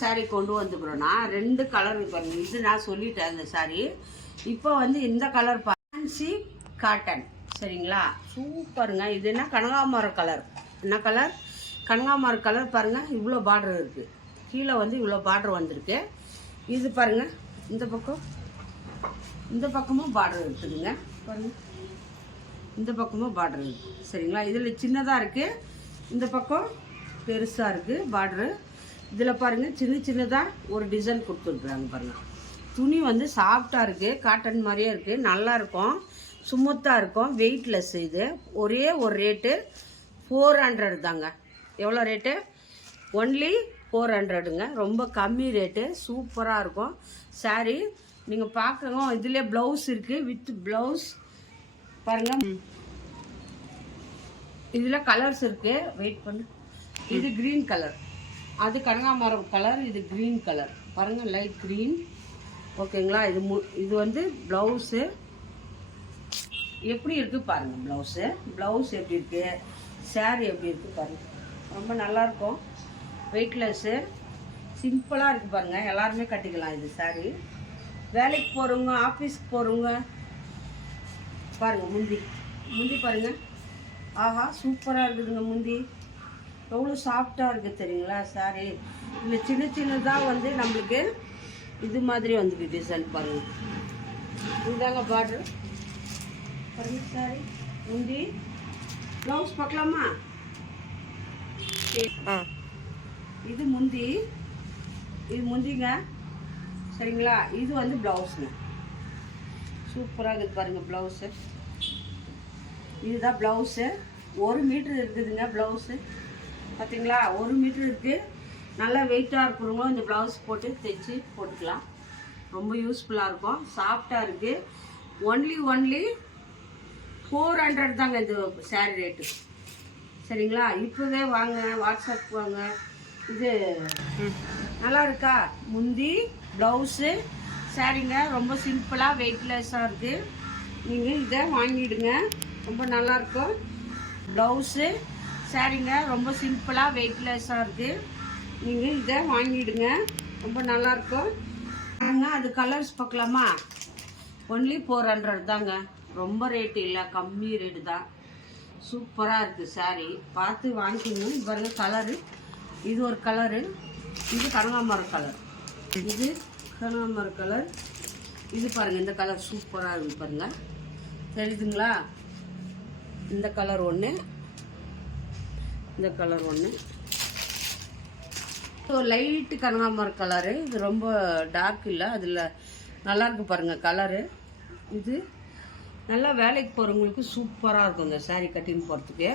சாரீ கொண்டு வந்துக்கிறோன்னா 2 கலர் பாருங்க. இது நான் சொல்லிட்டேன் அந்த சாரீ. இப்போ வந்து இந்த கலர் ஃபேன்சி காட்டன் சரிங்களா, சூப்பருங்க. இது என்ன கனகாமரம் கலர், என்ன கலர் கனகாமரம் கலர் பாருங்கள். இவ்வளோ பார்டர் இருக்குது, கீழே வந்து இவ்வளோ பார்டர் வந்திருக்கு. இது பாருங்கள், இந்த பக்கமும் பார்டர் இருக்குதுங்க பாருங்கள், இந்த பக்கமும் பார்டர் இருக்குது சரிங்களா. இதில் சின்னதாக இருக்குது, இந்த பக்கம் பெருசாக இருக்குது பார்டரு. இதில் பாருங்கள் சின்னதாக ஒரு டிசைன் கொடுத்துருக்குறாங்க பாருங்கள். துணி வந்து சாஃப்டாக இருக்குது, காட்டன் மாதிரியே இருக்குது, நல்லாயிருக்கும், ஸ்மூத்தாக இருக்கும், வெயிட்லெஸ். இது ஒரே ஒரு ரேட்டு 400 தாங்க. எவ்வளோ ரேட்டு? ஒன்லி 400ங்க. ரொம்ப கம்மி ரேட்டு, சூப்பராக இருக்கும் சாரீ. நீங்கள் பார்க்கணும், இதில் ப்ளவுஸ் இருக்குது, வித் ப்ளவுஸ் பாருங்கள். இதில் கலர்ஸ் இருக்குது, வெயிட் பண்ணு. இது க்ரீன் கலர், அது கனகாமரம் கலர், இது க்ரீன் கலர் பாருங்கள், லைட் க்ரீன் ஓகேங்களா. இது வந்து ப்ளவுஸு எப்படி இருக்குது பாருங்கள். ப்ளவுஸ் எப்படி இருக்குது, சாரீ எப்படி இருக்குது பாருங்கள். ரொம்ப நல்லாயிருக்கும், வெயிட்லெஸ்ஸு, சிம்பிளாக இருக்குது பாருங்கள். எல்லாருமே கட்டிக்கலாம் இது சாரீ. வேலைக்கு போகிறவங்க, ஆஃபீஸ்க்கு போகிறவங்க பாருங்கள். முந்தி பாருங்கள், ஆஹா சூப்பராக இருக்குதுங்க. முந்தி எவ்வளோ சாஃப்டாக இருக்குது தெரியுங்களா சாரீ. இல்லை சின்னதாக வந்து நம்மளுக்கு இது மாதிரி வந்துருக்கு டிசைன் பாருங்கள். இதுதாங்க பார்டர் பாருங்கள் சாரீ. முந்தி ப்ளவுஸ் பார்க்கலாமா? இது முந்திங்க சரிங்களா. இது வந்து ப்ளவுஸுங்க, சூப்பராக இருக்குது பாருங்கள் ப்ளவுஸு. இதுதான் ப்ளவுஸு. 1 மீட்ரு இருக்குதுங்க ப்ளவுஸு பார்த்தீங்களா. 1 மீட்ரு இருக்குது. நல்லா வெயிட்டாக இருக்கிறவங்க இந்த ப்ளவுஸ் போட்டு தைச்சி போட்டுக்கலாம், ரொம்ப யூஸ்ஃபுல்லாக இருக்கும், சாஃப்டாக இருக்குது. ஒன்லி 400 தாங்க இந்த சாரீ ரேட்டு சரிங்களா. இப்போவே வாங்க, வாட்ஸ்அப் வாங்க. இது நல்லா இருக்கா? முந்தி ப்ளவுஸு சாரீங்க, ரொம்ப சிம்பிளாக வெயிட்லெஸ்ஸாக இருக்குது. நீங்கள் இதை வாங்கிடுங்க, ரொம்ப நல்லாயிருக்கும். ப்ளவுஸு சாரீங்க, ரொம்ப சிம்பிளாக வெயிட்லெஸ்ஸாக இருக்குது. நீங்கள் இதை வாங்கிடுங்க, ரொம்ப நல்லாயிருக்கும். அது கலர்ஸ் பார்க்கலாமா? ஒன்லி 400 தாங்க, ரொம்ப ரேட்டு இல்லை, கம்மி ரேட்டு தான். சூப்பராக இருக்குது சாரீ, பார்த்து வாங்கிக்கணும். பாருங்கள் கலரு, இது ஒரு கலரு, இது கனகாமரம் கலர், இது கனகாமரம் கலர். இது பாருங்கள், இந்த கலர் சூப்பராக இருக்குது பாருங்கள், தெரியுதுங்களா. இந்த கலர் ஒன்று, இந்த கலர் ஒன்று, லைட்டு கனகாமரம் கலரு. இது ரொம்ப டார்க் இல்லை, அதில் நல்லாயிருக்கு பாருங்கள் கலரு. இது நல்லா வேலைக்கு போகிறவங்களுக்கு சூப்பராக இருக்கும் இந்த சாரீ கட்டின்னு போகிறதுக்கு,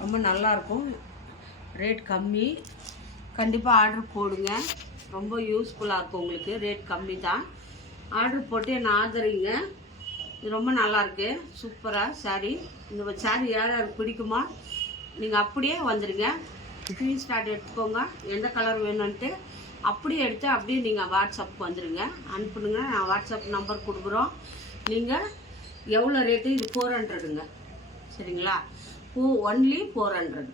ரொம்ப நல்லாயிருக்கும். ரேட் கம்மி, கண்டிப்பாக ஆர்டர் போடுங்க, ரொம்ப யூஸ்ஃபுல்லாக இருக்கும் உங்களுக்கு. ரேட் கம்மி தான், ஆர்டர் போட்டு என்ன ஆதரிங்க. இது ரொம்ப நல்லாயிருக்கு, சூப்பராக சாரீ. இந்த சாரீ யார் யாருக்கு பிடிக்குமா நீங்கள் அப்படியே வந்துடுங்க, ஸ்க்ரீன்ஷாட் எடுத்துக்கோங்க, எந்த கலர் வேணும்ன்ட்டு அப்படியே எடுத்து அப்படியே நீங்கள் வாட்ஸ்அப்புக்கு வந்துடுங்க, அனுப்புடுங்க. நான் வாட்ஸ்அப் நம்பர் கொடுக்குறோம். நீங்கள் எவ்வளோ ரேட்டு? இது 400ங்க சரிங்களா. ஒன்லி 400.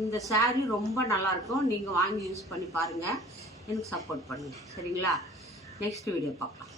இந்த சாரீ ரொம்ப நல்லாயிருக்கும், நீங்கள் வாங்கி யூஸ் பண்ணி பாருங்கள், எனக்கு சப்போர்ட் பண்ணுங்கள் சரிங்களா. நெக்ஸ்ட் வீடியோ பார்க்கலாம்.